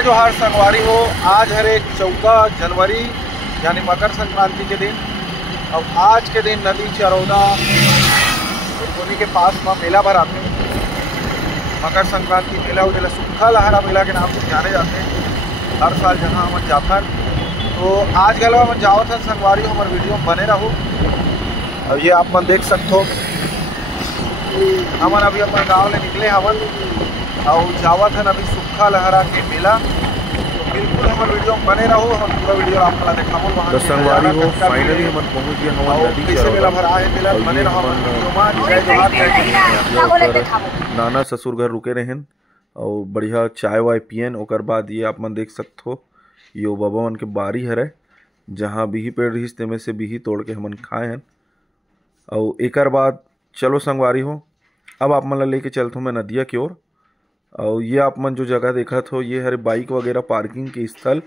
जय जोहार संगवारी हो। आज हरे 14 जनवरी यानी मकर संक्रांति के दिन। और आज के दिन नदी चरौदा के पास में मेला भराते हैं। मकर संक्रांति मेला उधर सुखा लहरा मेला के नाम से जाने जाते हैं। हर साल जहाँ हम जाता है तो आज गल हम जावत है संगवारी हो, हमारे वीडियो में बने रहो। और ये आप मन देख सकते हो हमन अभी अपने गाँव में निकले हवन और जावत है अभी सुखा लहरा के मेला। तो बिल्कुल हमारे वीडियो में बने रहो, हम पूरा वीडियो आपको दिखाबो। वहां संगवारी हो फाइनली हम पहुंच गए हम नदी कैसे मेला भरा है, मेला बने रहो। जय जोहार। नाना ससुर घर रुके रहन और बढ़िया चाय वाय पियन। ओकर बाद ये आप मन देख सकते हो यो बाबा मन के बारी हरे, जहाँ बिही पेड़ रही तेमे से बिही तोड़ के हमन खाए हैं। और एकर बाद चलो संगवारी हो, अब आप मन ला लेके चलता हूँ मैं नदिया की ओर। और ये आप मन जो जगह देखा हो ये हरे बाइक वगैरह पार्किंग के स्थल,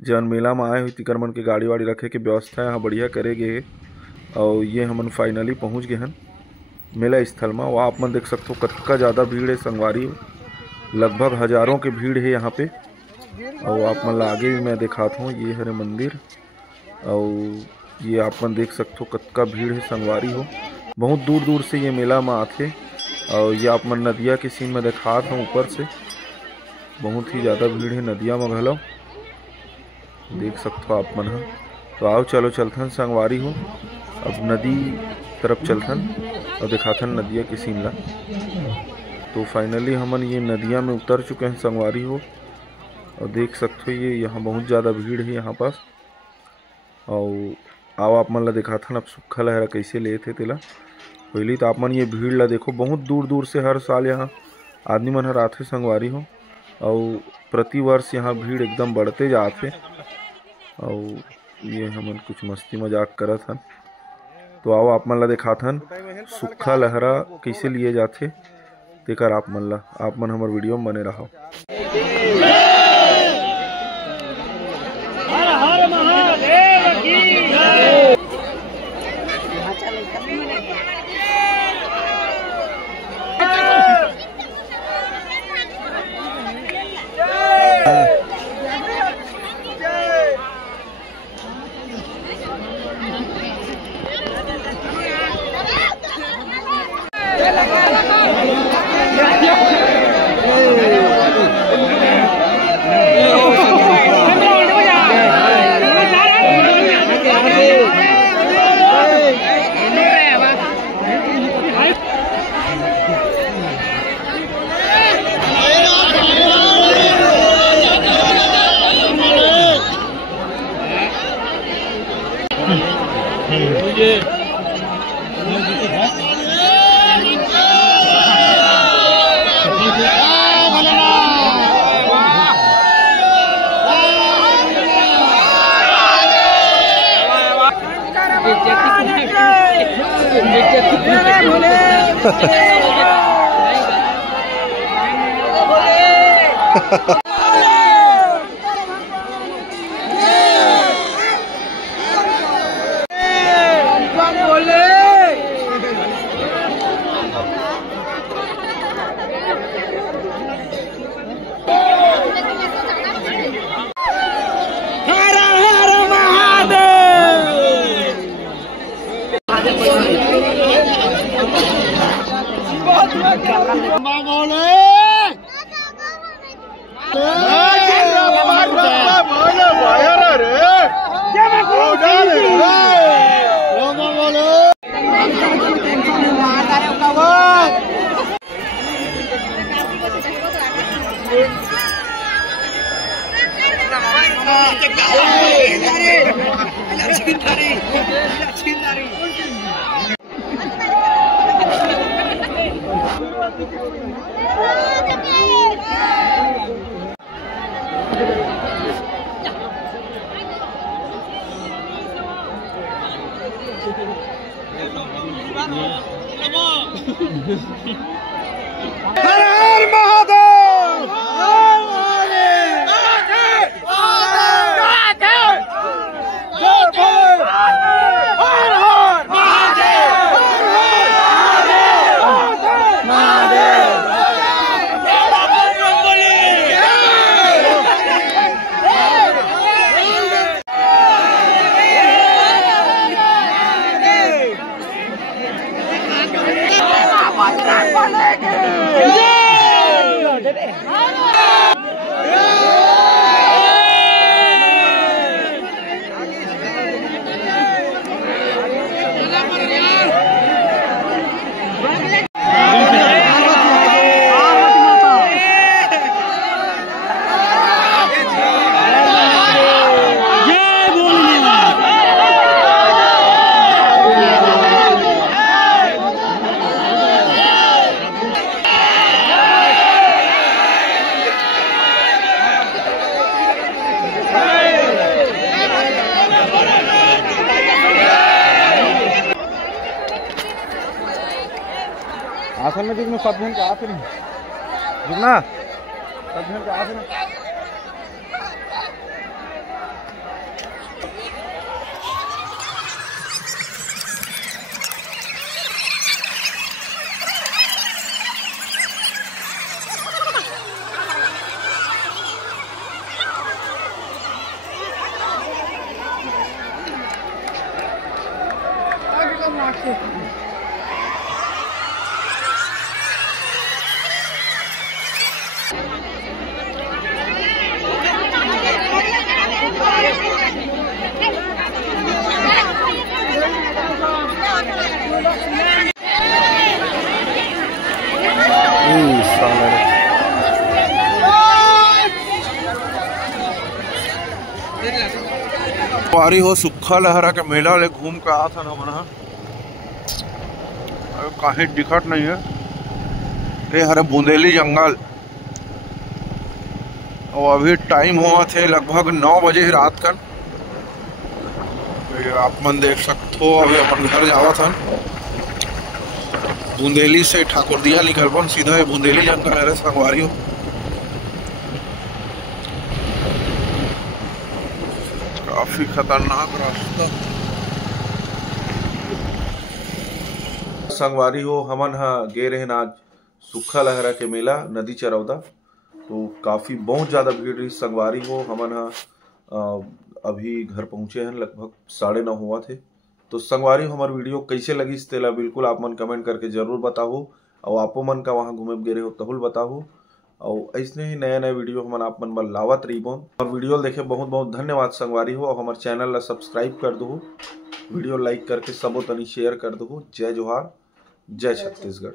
जन मेला में आए हुए तिकर मन के गाड़ी वाड़ी रखे के व्यवस्था यहाँ बढ़िया करे गए। और ये हमन फाइनली पहुँच गए हैं मेला स्थल में। वो आप मन देख सकते हो कतका ज़्यादा भीड़ है संगवारी, लगभग हज़ारों की भीड़ है यहाँ पे। और आप मन ला आगे भी मैं दिखाता हूँ, ये हरे मंदिर। और ये आप मन देख सकते हो कतका भीड़ है संगवारी हो, बहुत दूर दूर से ये मेला में आते। और ये आप मन नदिया के सीन में दिखा था ऊपर से, बहुत ही ज़्यादा भीड़ है नदिया में घलो देख सकते हो आप मन। तो आओ चलो चलथन संगवारी हो, अब नदी तरफ चलथन और दिखाथन नदिया के सीन ला। तो फाइनली हमन ये नदिया में उतर चुके हैं संगवारी हो। और देख सकते हो ये यहाँ बहुत ज़्यादा भीड़ है यहाँ पास। और आओ आप मन ला दिखाथन अब सुखा लहरा कैसे ले थे तेला। पहली तो आप मन ये भीड़ ला देखो, बहुत दूर दूर से हर साल यहाँ आदमी मन हर आथे संगवारी हो। और प्रति वर्ष यहाँ भीड़ एकदम बढ़ते जाते। और ये हमन कुछ मस्ती मजाक करत हन। तो आओ आप मन ला दिखाथन सुखा लहरा कैसे लिए जाते तेकर आप मन ला, आप मन हमारे वीडियो में बने रहो। हर हर महादेव। आसन में दिखना सब जन का आसन दिखना सब जन का आसन वारी हो सुखा लहरा के मेला ले घूम के आत हन हमन काहे दिखत नहीं है। ये हरे बुंदेली जंगल और अभी टाइम हुआ थे लगभग 9 बजे रात का। आप मन देख सकते हो अभी अपन घर जावत हन बुंदेली से ठाकुरदिया निकल पन सीधा बुंदेली जंगल है संगवारी हो। काफी खतरनाक रास्ता संगवारी हो। हमन गे रहे आज सुखा लहरा के मेला नदी चरौदा, तो काफी बहुत ज्यादा भीड़ रही संगवारी हो। हमन अभी घर पहुंचे हैं लगभग 9:30 हुआ थे। तो संगवारी हो हमार वीडियो कैसे लगी तेला बिल्कुल आप मन कमेंट करके जरूर बताओ और आपो मन का वहाँ घूमे गे रहे हो तहुल बताओ। और ऐसे ही नया नया वीडियो हमन आप मन बर लावत रही और वीडियो देखे बहुत बहुत धन्यवाद संगवारी हो। और हमारे चैनल ला सब्सक्राइब कर दो, वीडियो लाइक करके सबो तनी शेयर कर दो। जय जोहार, जय छत्तीसगढ़।